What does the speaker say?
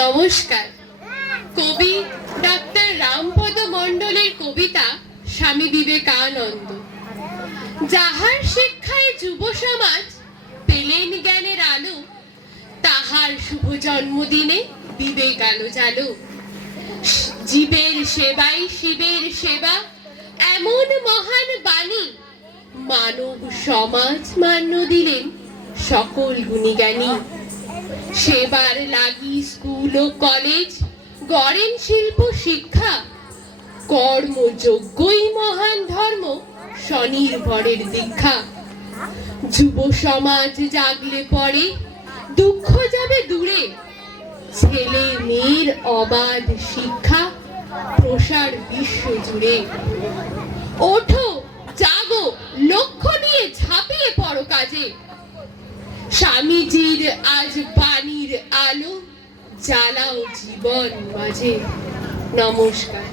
নমস্কার। কবি ডাক্তার রামপদ মণ্ডলের কবিতা স্বামী বিবেকানন্দ। যাহার শিক্ষায় যুব সমাজ পেলেন জ্ঞানের আলো, তাহার শুভ জন্মদিনে বিবেক আলো জালো। জীবের সেবাই শিবের সেবা, এমন মহান বাণী মানব সমাজ মান্য দিলেন সকল গুণীজ্ঞানী। সেবার লাগি স্কুল ও কলেজ গড়েন শিল্প শিক্ষা, কর্মযোগ্যই মহান ধর্ম স্বনির্ভরের দীক্ষা। যুব সমাজ জাগলে পরে দুঃখ যাবে দূরে, ছেলে মেয়ের অবাধ শিক্ষা প্রসার বিশ্ব জুড়ে। ওঠো জাগো, লক্ষ্য নিয়ে ঝাঁপিয়ে পড়ো কাজে, স্বামীজির আজ বাণীর আলো জ্বালাও জীবন মাঝে। নমস্কার।